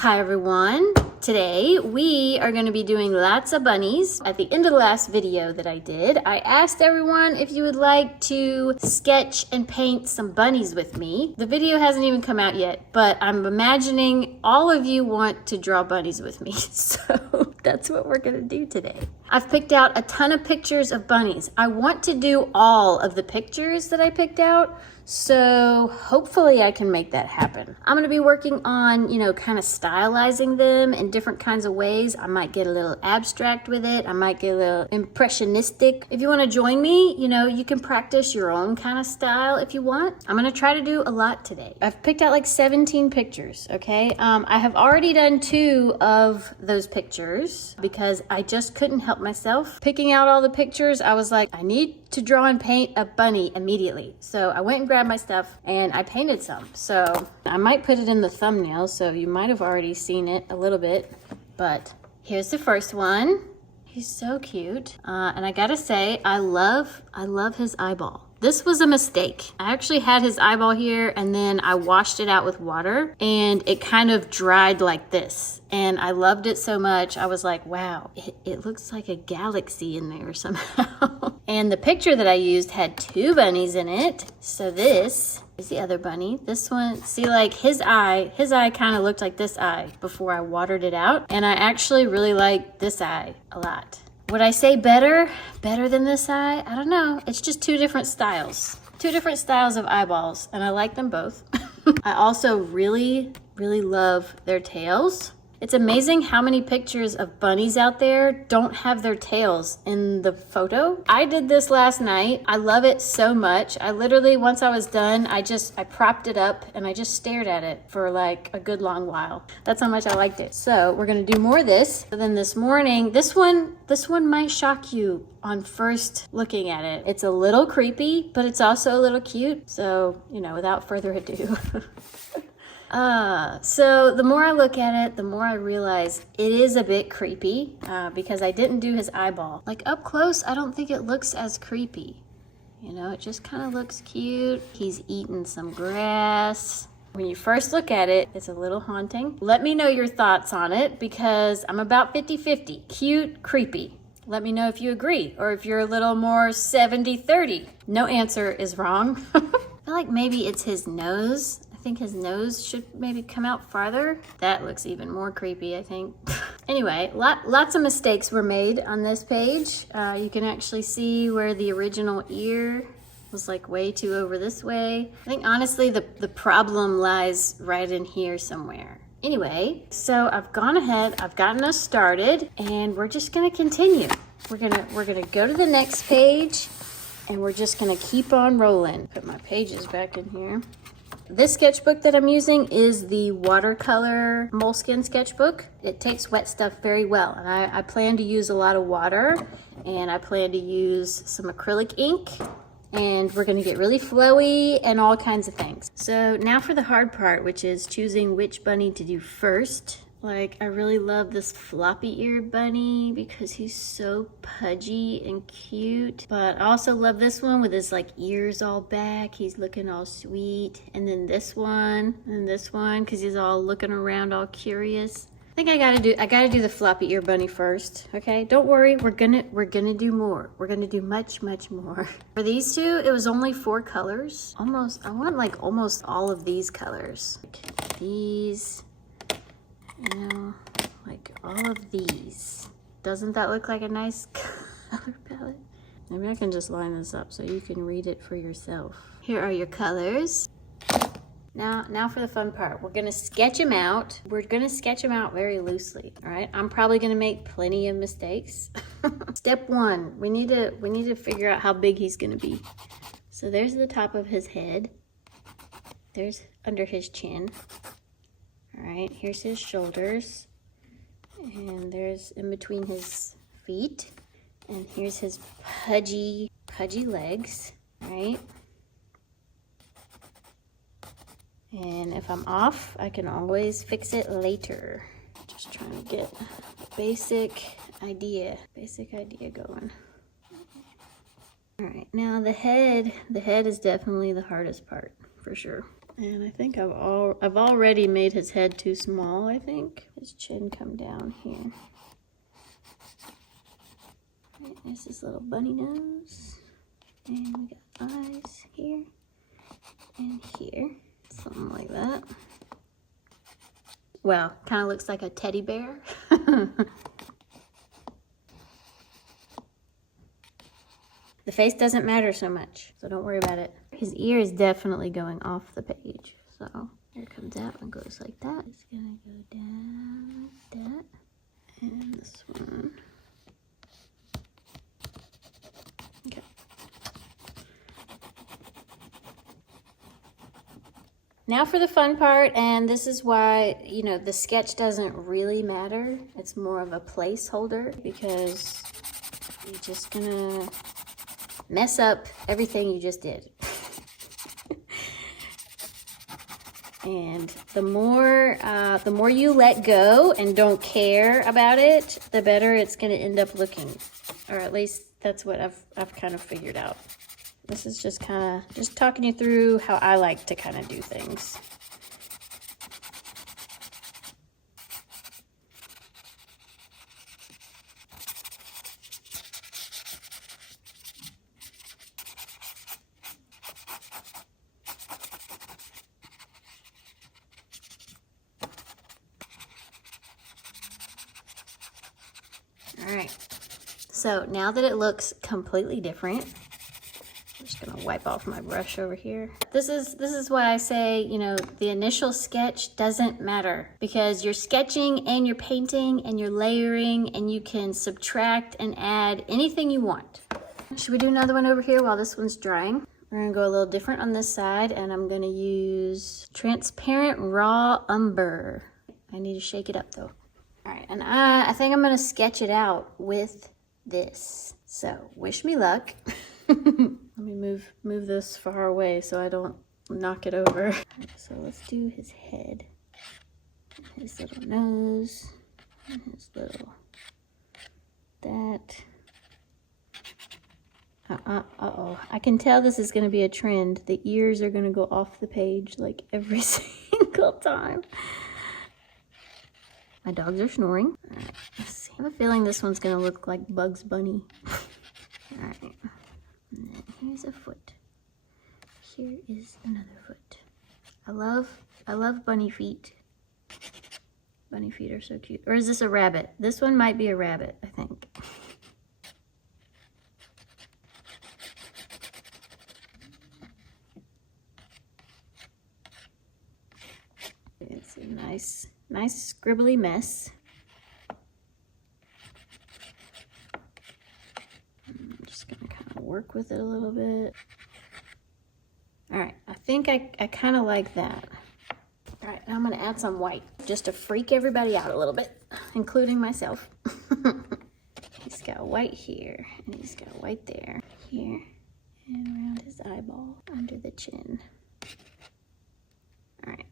Hi everyone. Today we are going to be doing lots of bunnies. At the end of the last video that I did, I asked everyone if you would like to sketch and paint some bunnies with me. The video hasn't even come out yet, but I'm imagining all of you want to draw bunnies with me. So that's what we're going to do today. I've picked out a ton of pictures of bunnies. I want to do all of the pictures that I picked out. So hopefully I can make that happen. I'm going to be working on, kind of stylizing them in different kinds of ways. I might get a little abstract with it. I might get a little impressionistic. If you want to join me, you can practice your own kind of style if you want. I'm going to try to do a lot today. I've picked out like 17 pictures, okay? I have already done 2 of those pictures because I just couldn't help myself. Picking out all the pictures, I was like, I need to draw and paint a bunny immediately. So I went and grabbed my stuff and I painted some. So I might put it in the thumbnail, so you might have already seen it a little bit, but here's the first one. He's so cute. And I gotta say, I love his eyeball. This was a mistake. I actually had his eyeball here and then I washed it out with water and it kind of dried like this. And I loved it so much. I was like, wow, it looks like a galaxy in there somehow. And the picture that I used had 2 bunnies in it. So this is the other bunny. This one, see, like his eye kind of looked like this eye before I watered it out. And I actually really like this eye a lot. Would I say better than this eye? I don't know. It's just 2 different styles. 2 different styles of eyeballs, and I like them both. I also really love their tails. It's amazing how many pictures of bunnies out there don't have their tails in the photo. I did this last night. I love it so much. I literally, once I was done, I propped it up and I just stared at it for like a good long while. That's how much I liked it. So we're gonna do more of this. So then this morning, this one might shock you on first looking at it. It's a little creepy, but it's also a little cute. So, without further ado. So the more I look at it, the more I realize it is a bit creepy because I didn't do his eyeball. Like up close, I don't think it looks as creepy. It just kind of looks cute. He's eating some grass. When you first look at it, it's a little haunting. Let me know your thoughts on it because I'm about 50-50. Cute, creepy. Let me know if you agree or if you're a little more 70-30. No answer is wrong. I feel like maybe it's his nose. I think his nose should maybe come out farther. That looks even more creepy, I think. Anyway, lots of mistakes were made on this page. You can actually see where the original ear was like way too over this way. I think honestly the problem lies right in here somewhere. Anyway, so I've gone ahead, I've gotten us started, and we're just gonna continue. We're gonna go to the next page, and we're just gonna keep on rolling. Put my pages back in here. This sketchbook that I'm using is the watercolor Moleskine sketchbook. It takes wet stuff very well, and I plan to use a lot of water, and I plan to use some acrylic ink, and we're gonna get really flowy and all kinds of things. So now for the hard part, which is choosing which bunny to do first. Like, I really love this floppy-eared bunny because he's so pudgy and cute. But I also love this one with his, ears all back. He's looking all sweet. And then this one, and this one, because he's all looking around all curious. I think I gotta do the floppy-eared bunny first, okay? Don't worry, we're gonna do more. We're gonna do much more. For these 2, it was only 4 colors. I want, almost all of these colors. Like these. All of these. Doesn't that look like a nice color palette? Maybe I can just line this up so you can read it for yourself. Here are your colors. Now for the fun part. We're gonna sketch them out. We're gonna sketch them out very loosely, all right? I'm probably gonna make plenty of mistakes. Step 1, we need to figure out how big he's gonna be. So there's the top of his head. There's under his chin. All right, here's his shoulders, and there's in between his feet, and here's his pudgy legs, right? And if I'm off, I can always fix it later. Just trying to get a basic idea going. All right, now the head is definitely the hardest part, for sure. And I think I've already made his head too small, I think. His chin come down here. Right, there's his little bunny nose. And we got eyes here and here. Something like that. Well, kind of looks like a teddy bear. The face doesn't matter so much, so don't worry about it. His ear is definitely going off the page. So here it comes out and goes like that. It's gonna go down like that. And this one. Okay. Now for the fun part, and this is why, you know, the sketch doesn't really matter. It's more of a placeholder because you're just gonna mess up everything you just did. And the more you let go and don't care about it, the better it's going to end up looking. Or at least that's what I've kind of figured out. This is just kind of just talking you through how I like to kind of do things. All right, so now that it looks completely different, I'm just gonna wipe off my brush over here. This is why I say, you know, the initial sketch doesn't matter, because you're sketching and you're painting and you're layering, and you can subtract and add anything you want. Should we do another one over here while this one's drying? We're gonna go a little different on this side, and I'm gonna use transparent raw umber. I need to shake it up though. All right, and I think I'm gonna sketch it out with this. So wish me luck. Let me move this far away so I don't knock it over. Right, so let's do his head, his little nose, and his little that. Uh-oh. I can tell this is gonna be a trend. The ears are gonna go off the page like every single time. My dogs are snoring. All right, let's see. I have a feeling this one's gonna look like Bugs Bunny. All right, and then here's a foot. Here is another foot. I love bunny feet. Bunny feet are so cute. Or is this a rabbit? This one might be a rabbit, I think. It's a nice scribbly mess. I'm just gonna kind of work with it a little bit. All right, I think I kind of like that. All right, now I'm gonna add some white just to freak everybody out a little bit, including myself. He's got white here, and he's got white there, here, and around his eyeball, under the chin. All right.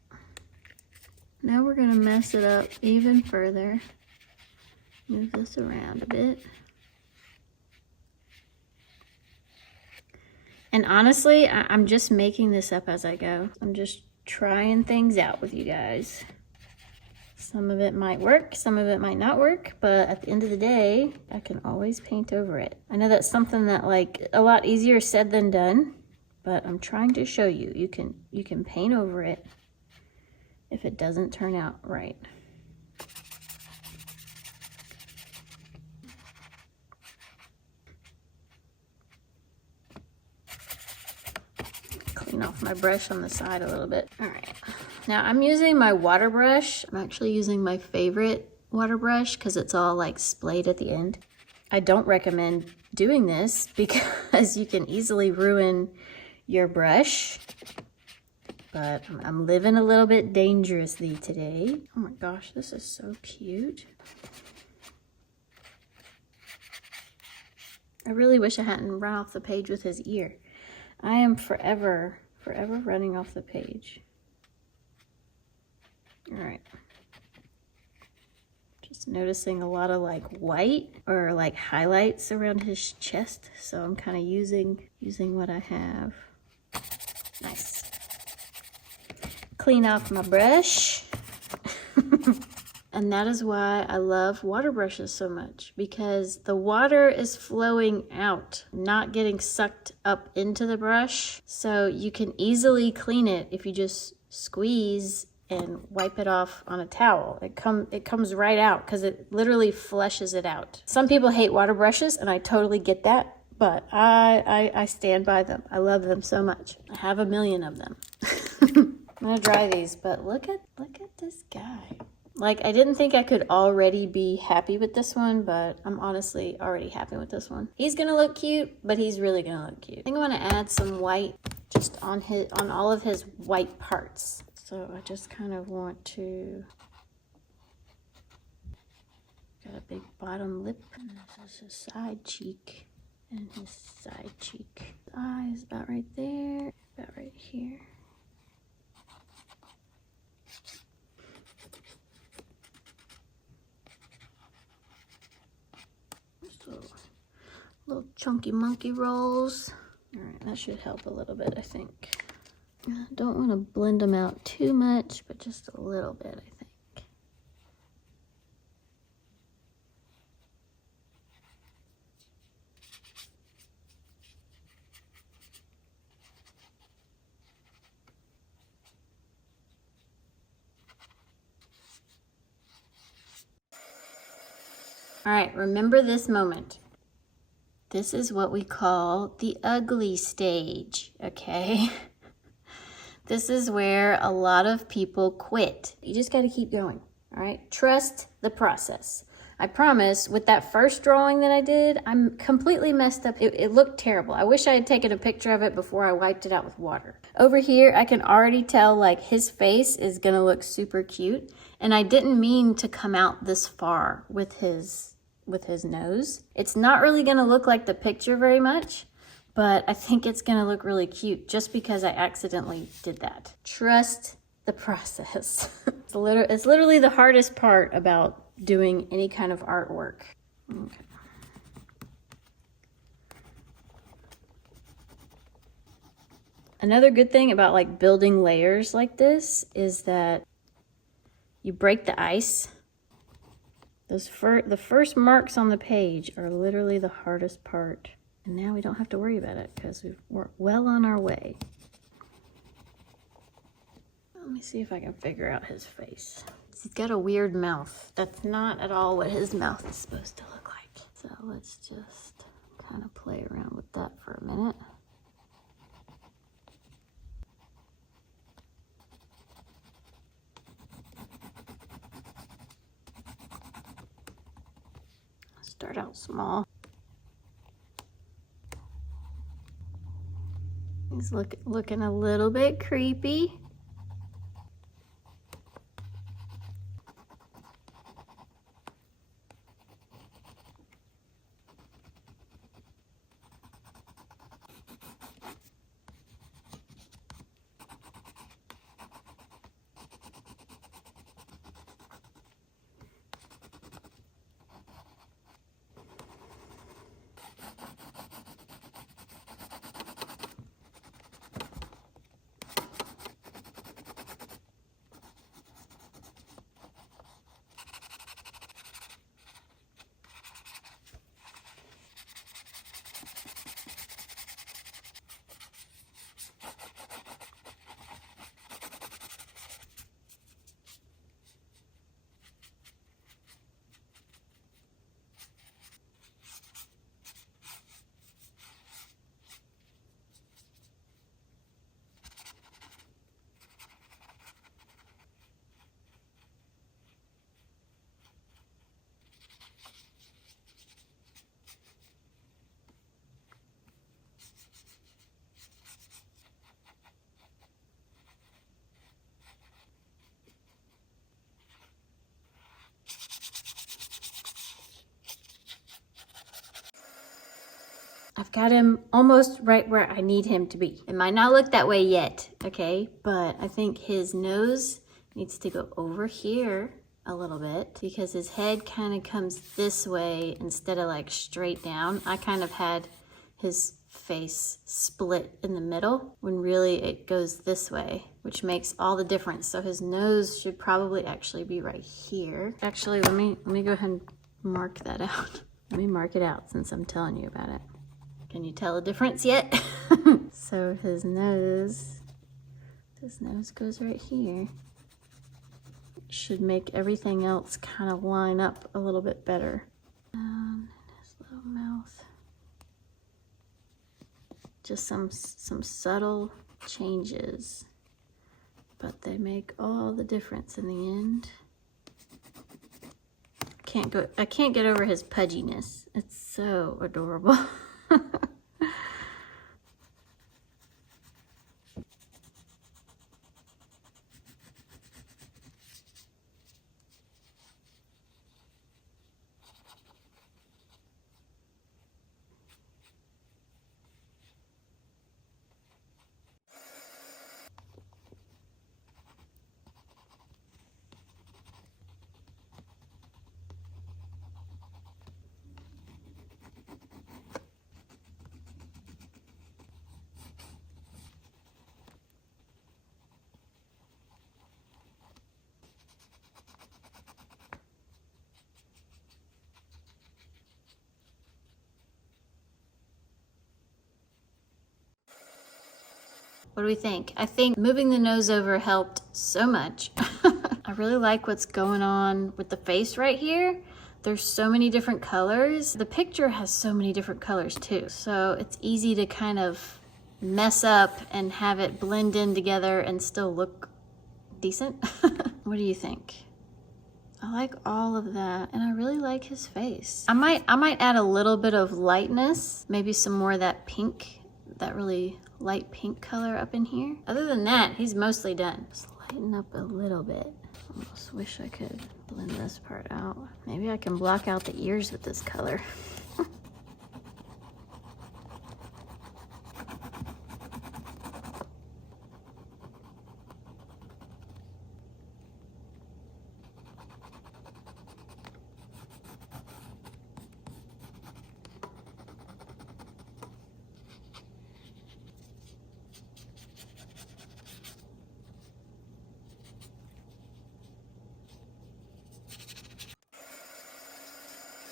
Now we're gonna mess it up even further. Move this around a bit. And honestly, I'm just making this up as I go. I'm just trying things out with you guys. Some of it might work, some of it might not work, but at the end of the day, I can always paint over it. I know that's something that like a lot easier said than done, but I'm trying to show you, you can paint over it if it doesn't turn out right. Clean off my brush on the side a little bit. All right, now I'm using my water brush. I'm actually using my favorite water brush because it's all like splayed at the end. I don't recommend doing this because you can easily ruin your brush. But I'm living a little bit dangerously today. Oh my gosh, this is so cute. I really wish I hadn't run off the page with his ear. I am forever running off the page. All right. Just noticing a lot of like white or like highlights around his chest. So I'm kind of using what I have. Nice. clean off my brush. And that is why I love water brushes so much, because the water is flowing out, not getting sucked up into the brush. So you can easily clean it if you just squeeze and wipe it off on a towel. It comes right out because it literally flushes it out. Some people hate water brushes, and I totally get that, but I stand by them. I love them so much. I have a million of them. I'm gonna dry these, but look at this guy. Like, I didn't think I could already be happy with this one, but I'm honestly already happy with this one. He's gonna look cute, but he's really gonna look cute. I think I want to add some white just on all of his white parts. So I just kind of want to, got a big bottom lip. And this is his side cheek and his side cheek. The eye is about right there, about right here. Little chunky monkey rolls. All right, that should help a little bit, I think. I don't want to blend them out too much, but just a little bit, I think. All right, remember this moment. This is what we call the ugly stage, okay? This is where a lot of people quit. You just got to keep going, all right? Trust the process. I promise, with that first drawing that I did, I'm completely messed up. It looked terrible. I wish I had taken a picture of it before I wiped it out with water. Over here, I can already tell, like, his face is gonna look super cute. And I didn't mean to come out this far with his nose. It's not really gonna look like the picture very much, but I think it's gonna look really cute just because I accidentally did that. Trust the process. It's literally the hardest part about doing any kind of artwork. Okay. Another good thing about like building layers like this is that you break the ice. The first marks on the page are literally the hardest part. And now we don't have to worry about it because we're well on our way. Let me see if I can figure out his face. He's got a weird mouth. That's not at all what his mouth is supposed to look like. So let's just kind of play around with that for a minute. Start out small. He's looking a little bit creepy. I've got him almost right where I need him to be. It might not look that way yet, okay? But I think his nose needs to go over here a little bit because his head kind of comes this way instead of like straight down. I kind of had his face split in the middle when really it goes this way, which makes all the difference. So his nose should probably actually be right here. Actually, let me go ahead and mark that out. Let me mark it out since I'm telling you about it. Can you tell a difference yet? So his nose goes right here. It should make everything else kind of line up a little bit better. His little mouth. Just some subtle changes, but they make all the difference in the end. I can't get over his pudginess. It's so adorable. What do we think? I think moving the nose over helped so much. I really like what's going on with the face right here. There's so many different colors. The picture has so many different colors too. So it's easy to kind of mess up and have it blend in together and still look decent. What do you think? I like all of that, and I really like his face. I might add a little bit of lightness, maybe some more of that pink, that really light pink color up in here. Other than that, he's mostly done. Just lighten up a little bit. Almost wish I could blend this part out. Maybe I can block out the ears with this color.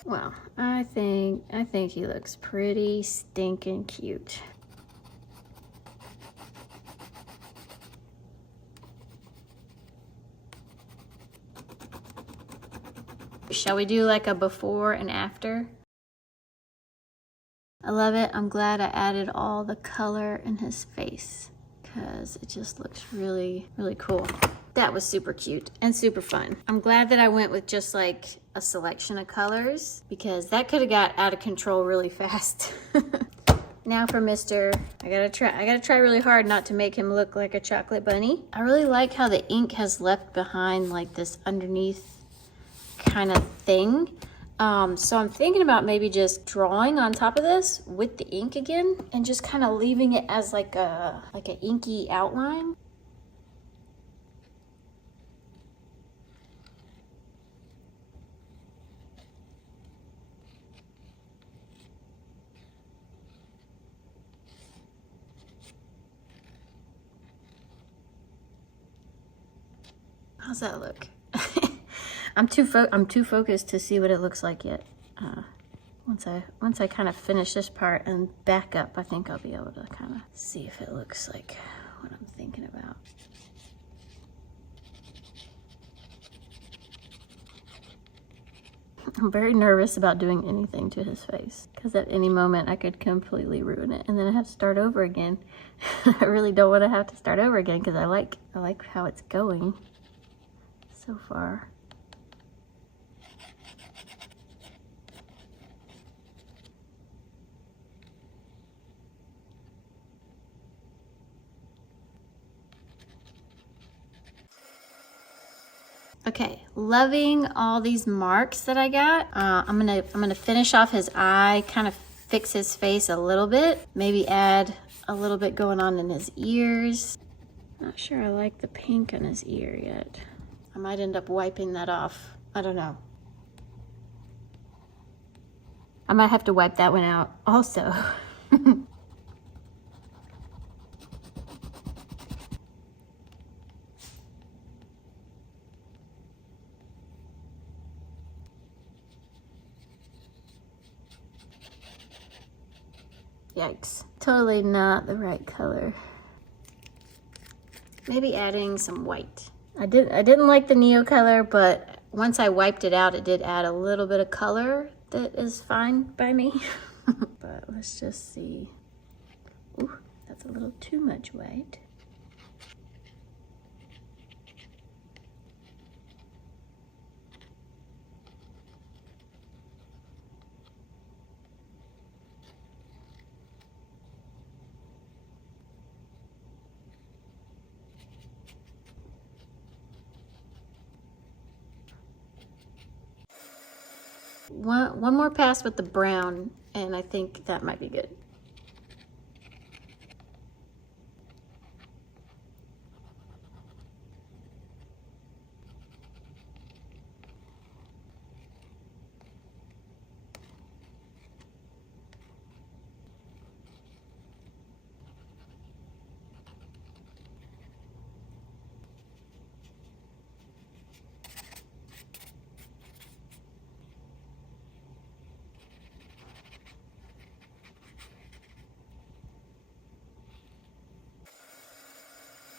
Well, I think he looks pretty stinking cute. Shall we do like a before and after? I love it. I'm glad I added all the color in his face because it just looks really, really cool. That was super cute and super fun. I'm glad that I went with just like a selection of colors because that could have got out of control really fast. Now for Mister, I gotta try really hard not to make him look like a chocolate bunny. I really like how the ink has left behind like this underneath kind of thing. So I'm thinking about maybe just drawing on top of this with the ink again and just kind of leaving it as like an inky outline. How's that look? I'm too focused to see what it looks like yet. Once I kind of finish this part and back up, I think I'll be able to kind of see if it looks like what I'm thinking about. I'm very nervous about doing anything to his face because at any moment I could completely ruin it and then I have to start over again. I really don't want to have to start over again because I like how it's going so far. Okay, loving all these marks that I got. I'm gonna finish off his eye, kind of fix his face a little bit, maybe add a little bit going on in his ears. Not sure I like the pink on his ear yet. I might end up wiping that off. I don't know. I might have to wipe that one out also. Yikes. Totally not the right color. Maybe adding some white. I didn't like the Neocolor, but once I wiped it out, it did add a little bit of color that is fine by me. But let's just see. Ooh, that's a little too much white. One more pass with the brown, and I think that might be good.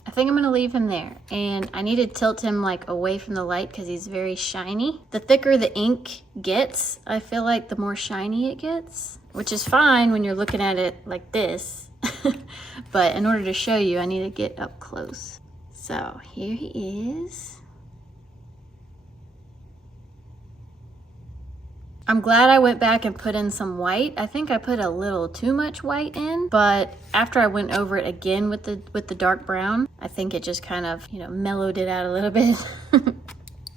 I think I'm gonna leave him there, and I need to tilt him like away from the light because he's very shiny. The thicker the ink gets, I feel like the more shiny it gets, which is fine when you're looking at it like this. But in order to show you, I need to get up close. So here he is. I'm glad I went back and put in some white. I think I put a little too much white in, but after I went over it again with the dark brown, I think it just kind of, you know, mellowed it out a little bit.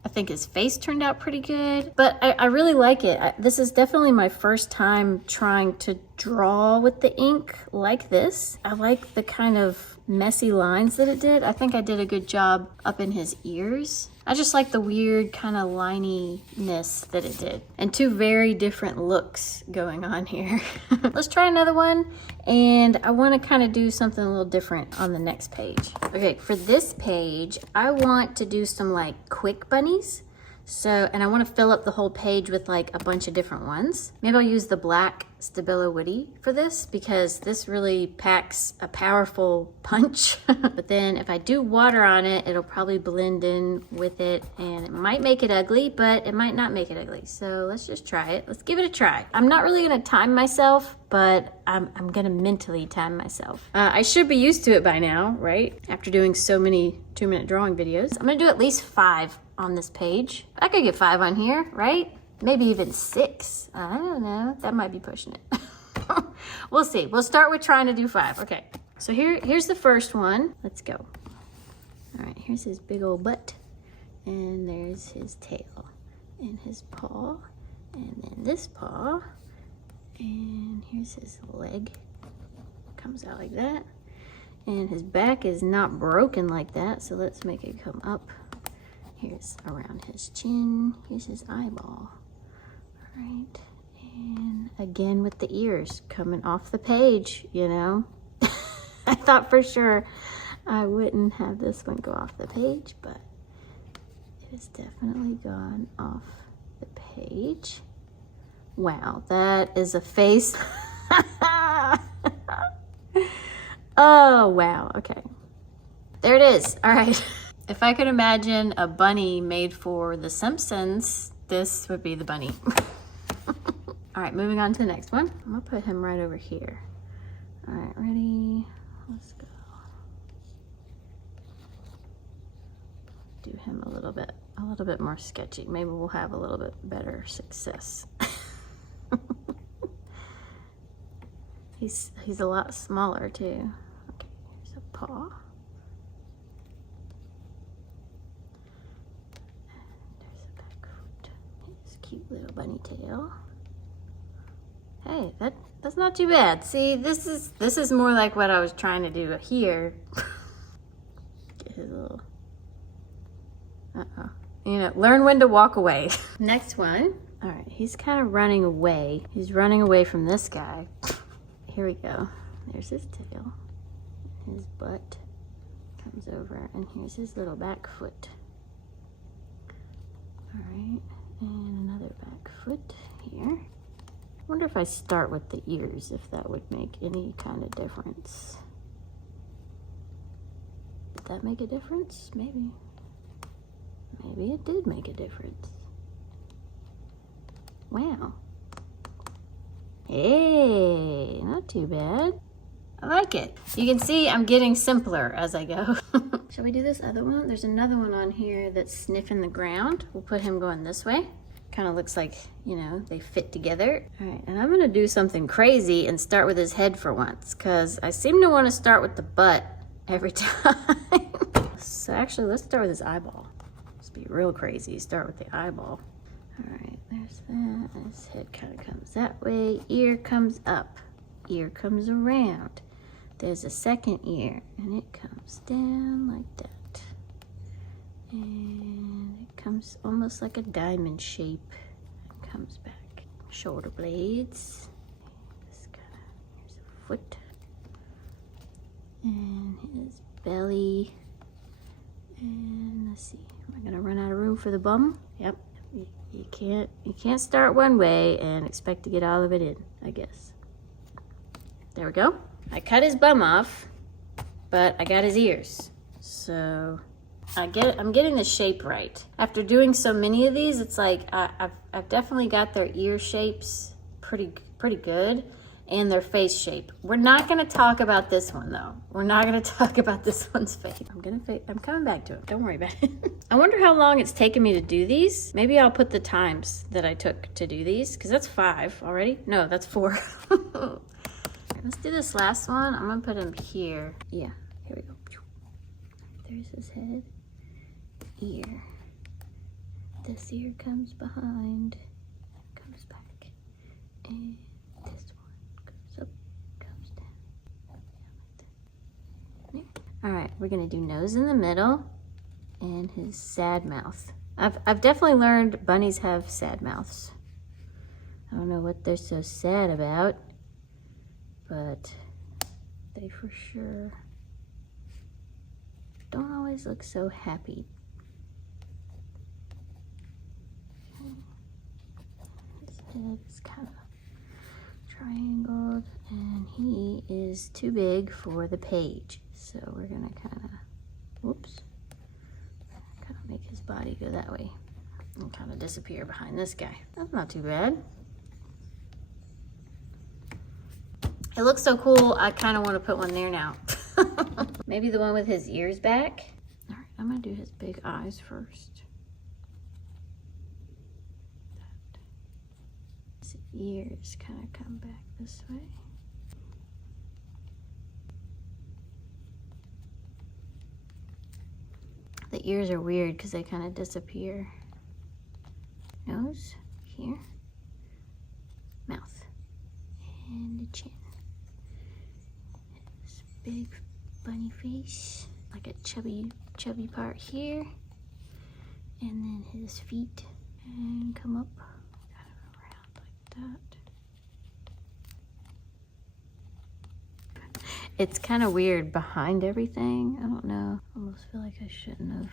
I think his face turned out pretty good, but I really like it. This is definitely my first time trying to draw with the ink like this. I like the kind of messy lines that it did. I think I did a good job up in his ears. I just like the weird kind of lininess that it did. And two very different looks going on here. Let's try another one. And I want to kind of do something a little different on the next page. Okay, for this page, I want to do some like quick bunnies. So, and I want to fill up the whole page with like a bunch of different ones. Maybe I'll use the black Stabilo Woody for this because this really packs a powerful punch. But then if I do water on it, it'll probably blend in with it and it might make it ugly, but it might not make it ugly. So let's just try it. Let's give it a try. I'm not really gonna time myself, but I'm gonna mentally time myself. I should be used to it by now, right? After doing so many 2-minute drawing videos. I'm gonna do at least 5 on this page. I could get 5 on here, right? Maybe even 6. I don't know. That might be pushing it. We'll see. We'll start with trying to do 5. Okay. So here's the first one. Let's go. All right. Here's his big old butt. And there's his tail. And his paw. And then this paw. And here's his leg. Comes out like that. And his back is not broken like that. So let's make it come up. Here's around his chin. Here's his eyeball. All right. And again with the ears coming off the page, you know. I thought for sure I wouldn't have this one go off the page, but it has definitely gone off the page. Wow, that is a face. Oh, wow. Okay. There it is. All right. If I could imagine a bunny made for The Simpsons, this would be the bunny. All right, moving on to the next one. I'm gonna put him right over here. All right, ready? Let's go. Do him a little bit more sketchy. Maybe we'll have a little bit better success. He's a lot smaller too. Okay, here's a paw. Cute little bunny tail. Hey, that's not too bad. See, this is more like what I was trying to do here. Get his little. You know, learn when to walk away. Next one. All right, he's kind of running away. He's running away from this guy. Here we go. There's his tail. His butt comes over, and here's his little back foot. All right. And another back foot here. wonder if I start with the ears, if that would make any kind of difference. Did that make a difference? Maybe. Maybe it did make a difference. Wow. Hey, not too bad. I like it. You can see I'm getting simpler as I go. Shall we do this other one? There's another one on here that's sniffing the ground. We'll put him going this way. Kind of looks like, you know, they fit together. All right, and I'm gonna do something crazy and start with his head for once, because I seem to want to start with the butt every time. So actually, let's start with his eyeball. Let's be real crazy. Start with the eyeball. All right, there's that. His head kind of comes that way. Ear comes up. Ear comes around. There's a second ear, and it comes down like that. And it comes almost like a diamond shape and comes back. Shoulder blades. This kind of, here's a foot. And his belly. And let's see, am I gonna run out of room for the bum? Yep. You can't start one way and expect to get all of it in, I guess. There we go. I cut his bum off, but I got his ears. So I'm getting the shape right. After doing so many of these, it's like I've definitely got their ear shapes pretty good, and their face shape. We're not gonna talk about this one though. We're not gonna talk about this one's face. I'm coming back to it. Don't worry about it. I wonder how long it's taken me to do these. Maybe I'll put the times that I took to do these, because that's 5 already. No, that's 4. Let's do this last one. I'm gonna put him here. Yeah, here we go. There's his head. Ear. This ear comes behind, comes back, and this one goes up, comes down. Yeah, like that. All right, we're gonna do nose in the middle and his sad mouth. I've definitely learned bunnies have sad mouths. I don't know what they're so sad about, but they for sure don't always look so happy. His head is kind of triangled, and he is too big for the page. So we're gonna kind of, make his body go that way and kind of disappear behind this guy. That's not too bad. It looks so cool, I kind of want to put one there now. Maybe the one with his ears back. All right, I'm gonna do his big eyes first. His ears kind of come back this way. The ears are weird because they kind of disappear. Nose, here. Mouth, and the chin. His big bunny face, like a chubby part here. And then his feet, and come up, kind of around like that. It's kind of weird behind everything. I don't know. I almost feel like I shouldn't have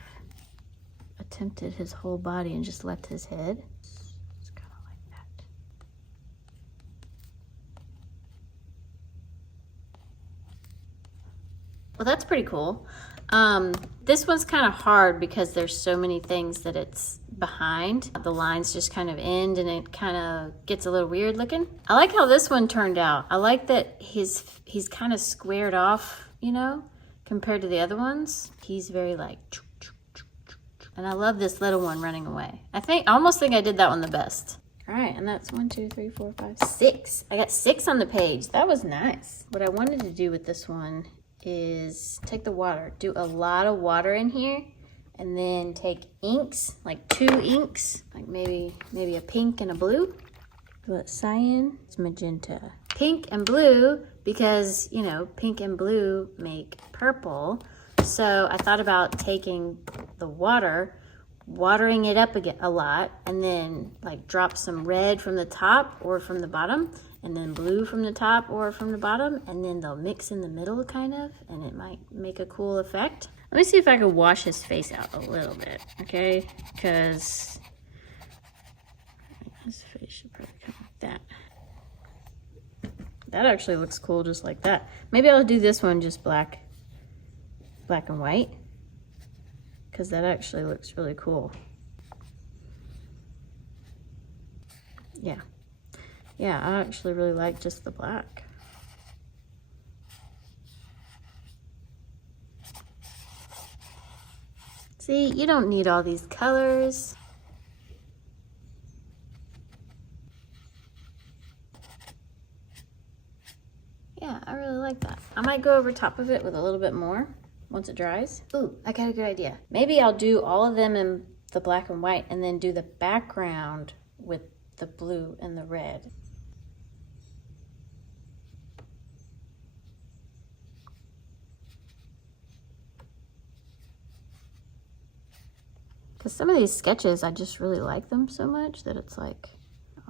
attempted his whole body and just left his head. It's kind of like that. Well, that's pretty cool. This one's kind of hard because there's so many things that it's behind. The lines just kind of end and it kind of gets a little weird looking. I like how this one turned out. I like that he's kind of squared off, you know, compared to the other ones. He's very like, and I love this little one running away. I almost think I did that one the best. All right, and that's 1, 2, 3, 4, 5, 6. I got 6 on the page. That was nice. What I wanted to do with this one is take the water, do a lot of water in here, and then take inks, like 2 inks, like maybe a pink and a blue. What, cyan? It's magenta. Pink and blue, because, you know, pink and blue make purple. So I thought about taking the water, watering it up a lot, and then like drop some red from the top or from the bottom, and then blue from the top or from the bottom, and then they'll mix in the middle kind of, and it might make a cool effect. Let me see if I can wash his face out a little bit, okay? Because his face should probably come like that. That actually looks cool just like that. Maybe I'll do this one just black and white, because that actually looks really cool. Yeah. Yeah, I actually really like just the black. See, you don't need all these colors. Yeah, I really like that. I might go over top of it with a little bit more once it dries. Ooh, I got a good idea. Maybe I'll do all of them in the black and white and then do the background with the blue and the red. Because some of these sketches, I just really like them so much that it's like,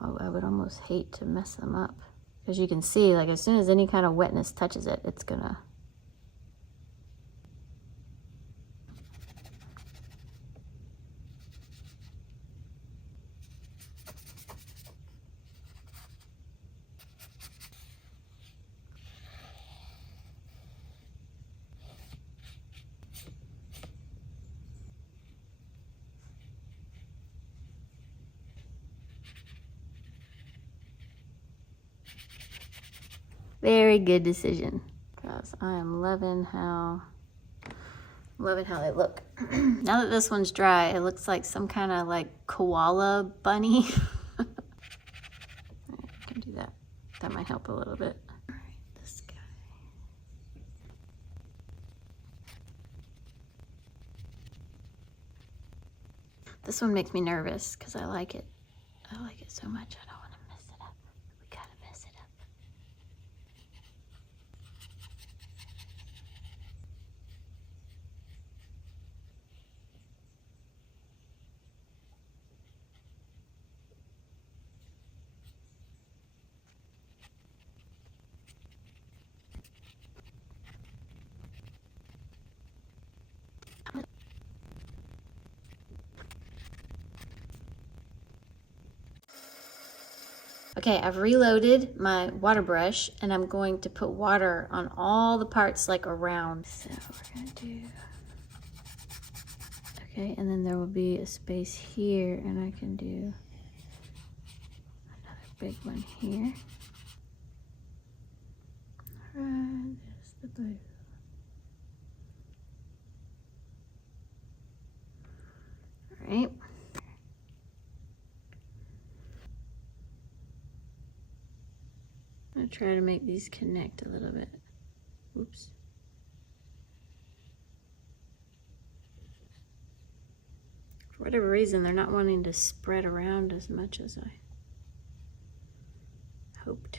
oh, I would almost hate to mess them up. Because you can see, like, as soon as any kind of wetness touches it, it's gonna... Very good decision, because I am loving how they look. Now that this one's dry, it looks like some kind of like koala bunny. I can do that. That might help a little bit. All right, this guy. This one makes me nervous because I like it. I like it so much. I don't want to mess it up. We gotta mess it up. Okay, I've reloaded my water brush and I'm going to put water on all the parts like around. So we're gonna do, okay, and then there will be a space here and I can do another big one here. All right, there's the blue. All right. I'm gonna try to make these connect a little bit. Oops. For whatever reason, they're not wanting to spread around as much as I hoped.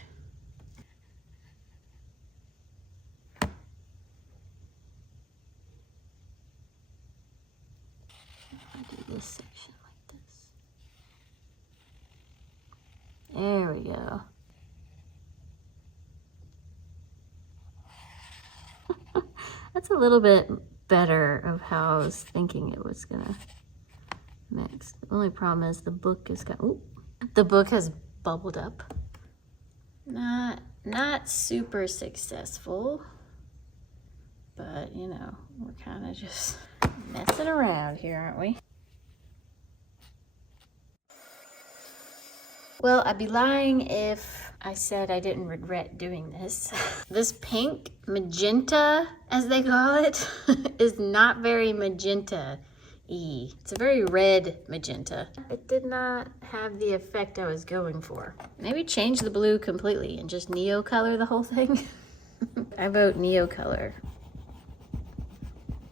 I'll do this section like this. There we go. That's a little bit better of how I was thinking it was gonna mix. The only problem is the book has got, ooh, the book has bubbled up. Not super successful, but you know, we're kind of just messing around here, aren't we? Well, I'd be lying if I said I didn't regret doing this. This pink, magenta, as they call it, is not very magenta-y. It's a very red magenta. It did not have the effect I was going for. Maybe change the blue completely and just Neocolor the whole thing. I vote Neocolor.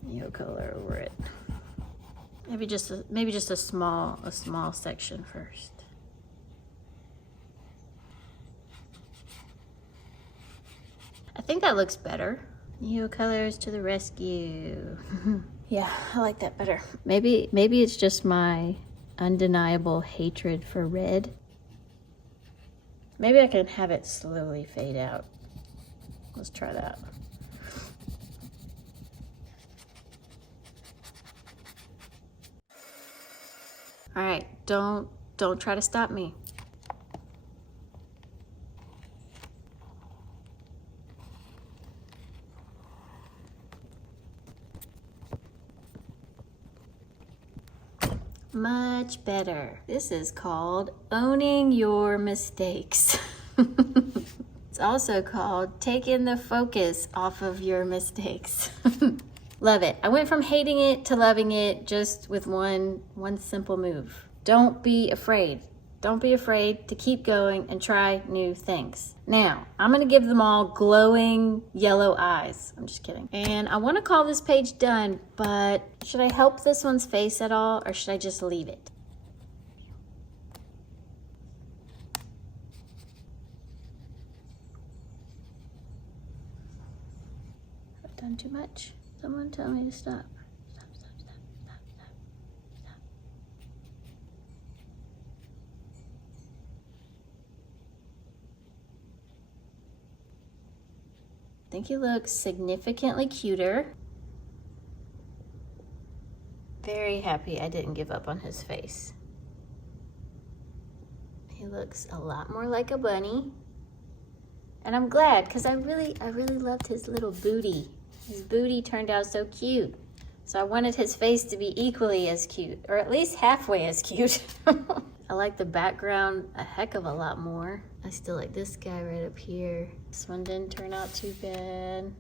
Neocolor over it. Maybe just a small section first. I think that looks better. Neocolors to the rescue. Yeah, I like that better. Maybe it's just my undeniable hatred for red. Maybe I can have it slowly fade out. Let's try that. All right, don't try to stop me. much better. This is called owning your mistakes. It's also called taking the focus off of your mistakes. Love it. I went from hating it to loving it just with one simple move. Don't be afraid. Don't be afraid to keep going and try new things. Now, I'm gonna give them all glowing yellow eyes. I'm just kidding. And I wanna call this page done, but should I help this one's face at all, or should I just leave it? I've done too much. Someone tell me to stop. Stop, stop, stop, stop, stop, stop. I think he looks significantly cuter. Very happy I didn't give up on his face. He looks a lot more like a bunny. And I'm glad, because I really loved his little booty. His booty turned out so cute. So I wanted his face to be equally as cute, or at least halfway as cute. I like the background a heck of a lot more. I still like this guy right up here. This one didn't turn out too bad.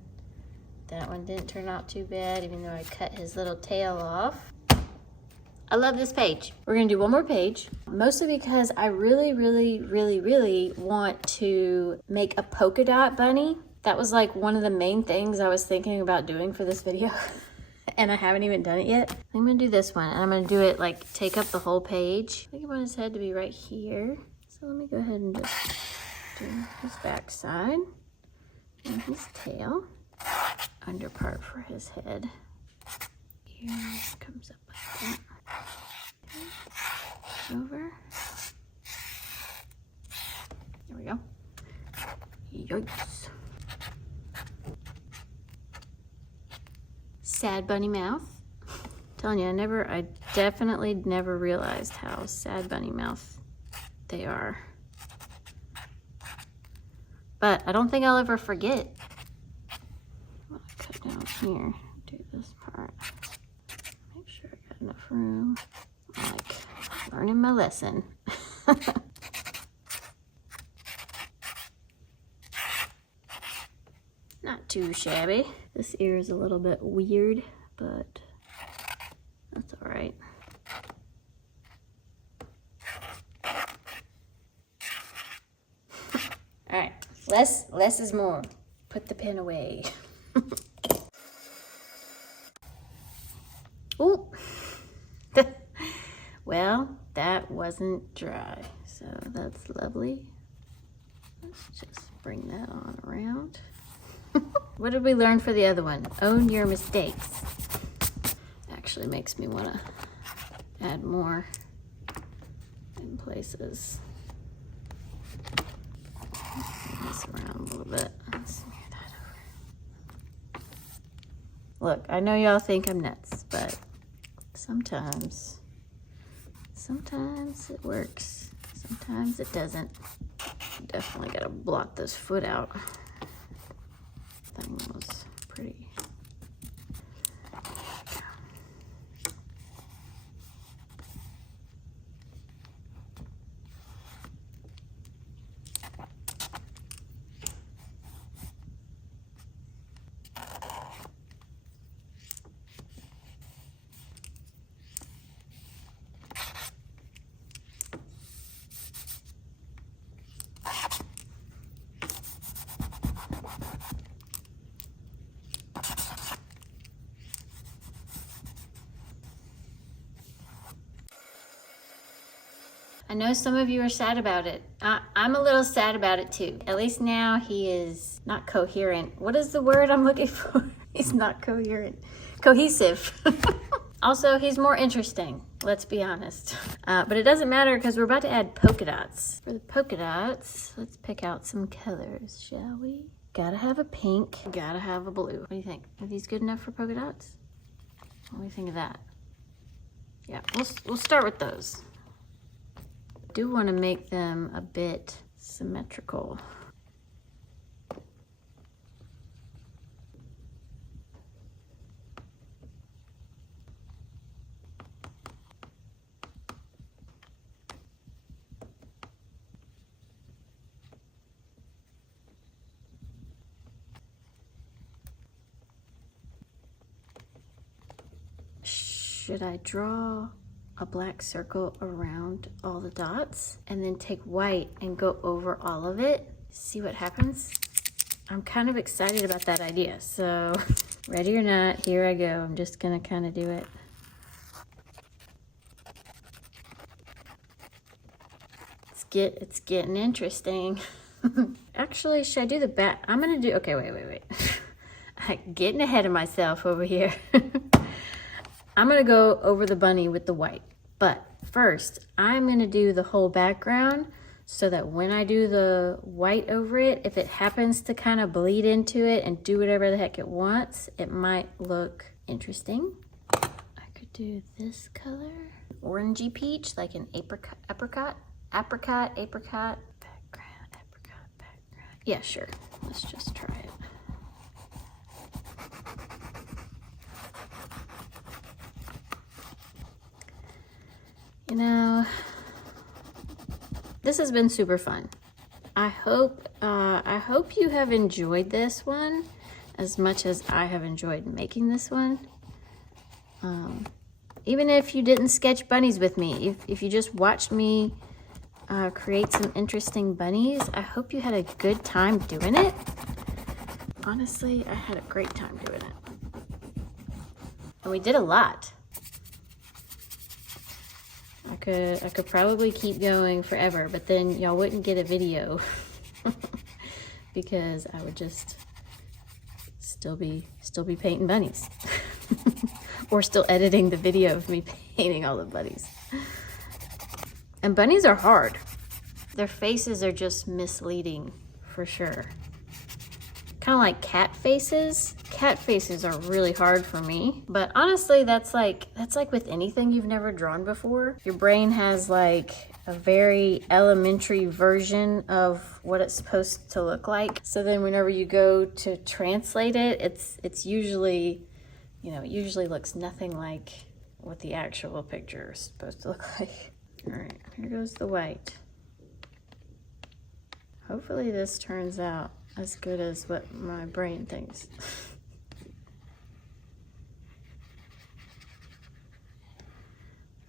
That one didn't turn out too bad, even though I cut his little tail off. I love this page. We're gonna do one more page, mostly because I really want to make a polka dot bunny. That was like one of the main things I was thinking about doing for this video. And I haven't even done it yet. I'm gonna do this one, and I'm gonna do it like take up the whole page. I think I want his head to be right here. So let me go ahead and just do his backside and his tail. Under part for his head. Ears comes up like that. Okay. Over. There we go. Yikes. Sad bunny mouth. Telling you, I definitely never realized how sad bunny mouth they are. But I don't think I'll ever forget. I'm gonna cut down here, do this part. Make sure I got enough room. I'm like learning my lesson. Not too shabby. This ear is a little bit weird, but that's all right. All right, less is more. Put the pen away. Ooh. Well, that wasn't dry, so that's lovely. Let's just bring that on around. What did we learn for the other one? Own your mistakes. Actually makes me want to add more in places. Move this around a little bit. Let's smear that over. Look, I know y'all think I'm nuts, but sometimes it works. Sometimes it doesn't. Definitely gotta blot this foot out. Thing was pretty. I know some of you are sad about it. I'm a little sad about it too. At least now he is not coherent. What is the word I'm looking for? He's not coherent. Cohesive. Also, he's more interesting, let's be honest. But it doesn't matter because we're about to add polka dots. For the polka dots, let's pick out some colors, shall we? Gotta have a pink, gotta have a blue. What do you think? Are these good enough for polka dots? What do you think of that? Yeah, we'll start with those. I do want to make them a bit symmetrical. Should I draw a black circle around all the dots and then take white and go over all of it? See what happens? I'm kind of excited about that idea. So ready or not, here I go. I'm just gonna kind of do it. It's getting interesting. Actually, should I do the back? I'm gonna do, okay, wait. I'm getting ahead of myself over here. I'm gonna go over the bunny with the white, but first I'm gonna do the whole background so that when I do the white over it, if it happens to kind of bleed into it and do whatever the heck it wants, it might look interesting. I could do this color, orangey peach, like an apricot, background. Yeah, sure, let's just try it. You know, this has been super fun. I hope you have enjoyed this one as much as I have enjoyed making this one. Even if you didn't sketch bunnies with me, if you just watched me create some interesting bunnies, I hope you had a good time doing it. Honestly, I had a great time doing it. And we did a lot. I could probably keep going forever, but then y'all wouldn't get a video because I would just still be painting bunnies or still editing the video of me painting all the bunnies. And bunnies are hard. Their faces are just misleading for sure. Kind of like cat faces. Cat faces are really hard for me, but honestly, that's like with anything you've never drawn before. Your brain has like a very elementary version of what it's supposed to look like. So then whenever you go to translate it, it's usually, you know, it usually looks nothing like what the actual picture is supposed to look like. All right, here goes the white. Hopefully this turns out as good as what my brain thinks.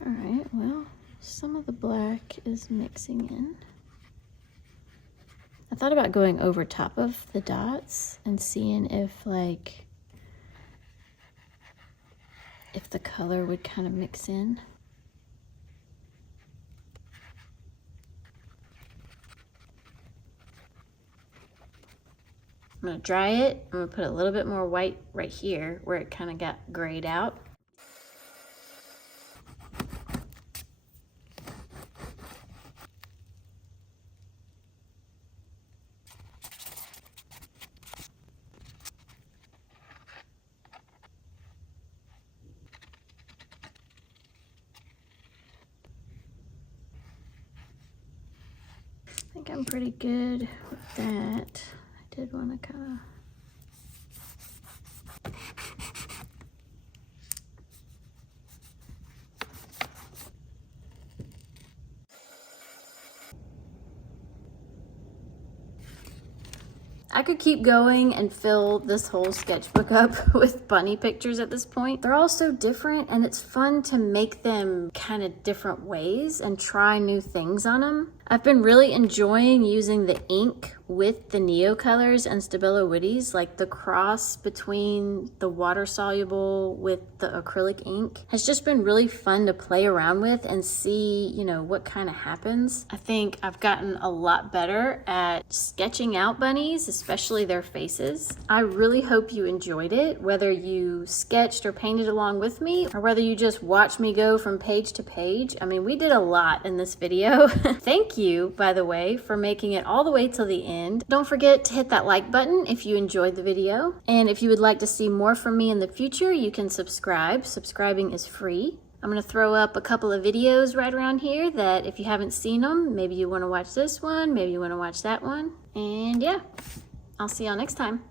All right, well, some of the black is mixing in. I thought about going over top of the dots and seeing if the color would kind of mix in. I'm gonna dry it. I'm gonna put a little bit more white right here where it kind of got grayed out. I think I'm pretty good with that. I did want to kind of I could keep going and fill this whole sketchbook up with bunny pictures at this point. They're all so different and it's fun to make them kind of different ways and try new things on them. I've been really enjoying using the ink with the Neocolors and Stabilo Woodys, like the cross between the water soluble with the acrylic ink has just been really fun to play around with and see, you know, what kind of happens. I think I've gotten a lot better at sketching out bunnies, especially their faces. I really hope you enjoyed it, whether you sketched or painted along with me, or whether you just watched me go from page to page. I mean, we did a lot in this video. Thank you, by the way, for making it all the way till the end. Don't forget to hit that like button if you enjoyed the video. And if you would like to see more from me in the future, you can subscribe. Subscribing is free. I'm going to throw up a couple of videos right around here that if you haven't seen them, maybe you want to watch this one, maybe you want to watch that one. And yeah, I'll see y'all next time.